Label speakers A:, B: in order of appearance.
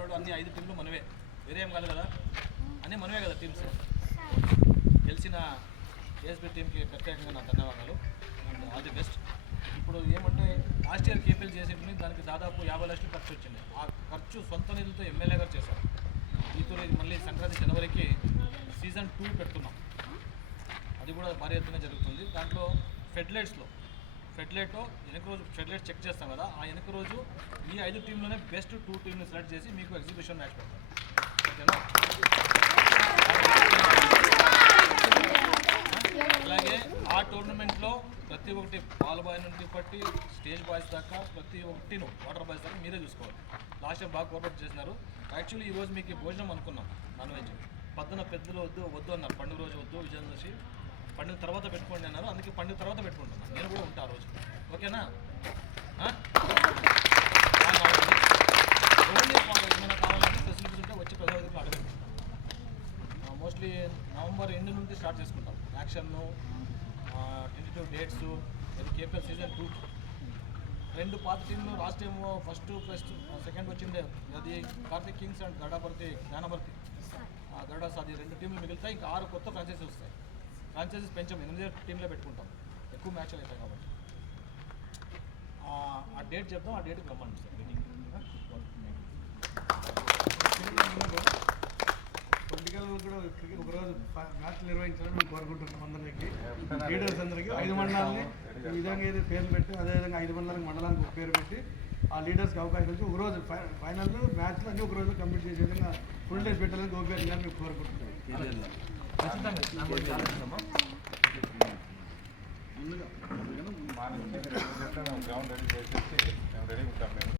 A: ఆడినోడు అన్ని ఐదు టీంలు మనవే. వేరే ఏం కాదు కదా? అన్నీ మనవే కదా టీమ్స్. గెలిచిన ఏఎస్బి టీంకి ప్రత్యేకంగా నా ధన్యవాదాలు. And all the best. ఇప్పుడు ఏమంటే లాస్ట్ ఇయర్ కేపీఎల్ చేసేటివి దానికి దాదాపు యాభై లక్షలు ఖర్చు వచ్చింది. ఆ ఖర్చు సొంత నిధులతో ఎమ్మెల్యే గారు చేశారు. ఈ మళ్ళీ సంక్రాంతి జనవరికి సీజన్ టూ పెడుతున్నాం. అది కూడా భారీ ఎత్తున జరుగుతుంది. దాంట్లో ఫెడ్లైట్స్లో ఫెడ్లైట్ వెనక రోజు ఫెడ్లైట్ చెక్ చేస్తాం కదా ఆ వెనక రోజు ఈ ఐదు టీంలోనే బెస్ట్ టూ టీంని సెలెక్ట్ చేసి మీకు ఎగ్జిబిషన్ మ్యాచ్ పెడతాం. ఓకేనా? అలాగే ఆ టోర్నమెంట్లో ప్రతి ఒక్కటి బాల్ బాయ్ నుండి బట్టి స్టేజ్ బాయ్స్ దాకా ప్రతి ఒక్కటిను వాటర్ బాయ్స్ దాకా మీరే చూసుకోవాలి. లాస్ట్ ఇయర్ బాగా కోఆపరేట్ చేసినారు. యాక్చువల్లీ ఈ రోజు మీకు భోజనం అనుకున్నాం. Non veg. పద్దున పెద్దలు వద్దు వద్దు అన్నారు. పండుగ రోజు వద్దు విజయదశమి. పండుగ తర్వాత పెట్టుకోండి అన్నారు. అందుకే పండుగ తర్వాత పెట్టుకుంటున్నాను నేను కూడా ఉంటా ఆ రోజు. ఓకేనా? ఏమైనా కావాలంటే ఫెసిలిటీస్ ఉంటే వచ్చి ప్రజల అడగండి. మోస్ట్లీ నవంబర్ ఎండ్ నుండి స్టార్ట్ చేసుకుంటాం. యాక్షన్ను టెంటేటివ్ డేట్స్ ఇది కేపీఎల్ సీజన్ టూ. రెండు పాత టీంలు last time first first second వచ్చిండే. అది కార్తిక్ కింగ్స్ అండ్ గడాభర్తి జ్ఞానభర్తి. ఆ గడాస్ అది రెండు టీంలు మిగులుతాయి ఇంకా ఆరు కొత్త ఫ్రాంచైజీస్ వస్తాయి. ఫ్రాంచైజీస్ పెంచాం. ఎనిమిది టీంలో పెట్టుకుంటాం. ఎక్కువ మ్యాచ్లు అవుతాయి కాబట్టి. ఆ- ఆ డేట్ చెప్తాం ఆ డేట్కి రమ్మండి సార్. మీటింగ్
B: పొలిటికల్ కూడా ఒకరోజు నిర్వహించాలని మేము కోరుకుంటున్నాం అందరికి. లీడర్స్ అందరికీ. ఐదు ఈ విధంగా ఏదో పేర్లు పెట్టి అదేవిధంగా ఐదు మండలానికి మండలానికి ఒక పేరు పెట్టి ఆ లీడర్స్కి అవకాశం ఇచ్చి ఒకరోజు ఫైనల్ మ్యాచ్లు అన్ని ఒక రోజు కంప్లీట్ చేసే విధంగా ఫుల్ డేస్ పెట్టాలని గోపి గారిని మేము కోరుకుంటున్నాం.
A: ఖచ్చితంగా
C: గ్రౌండ్ రెడీ చేసేసి మేము రెడీ ఉంటాం మేము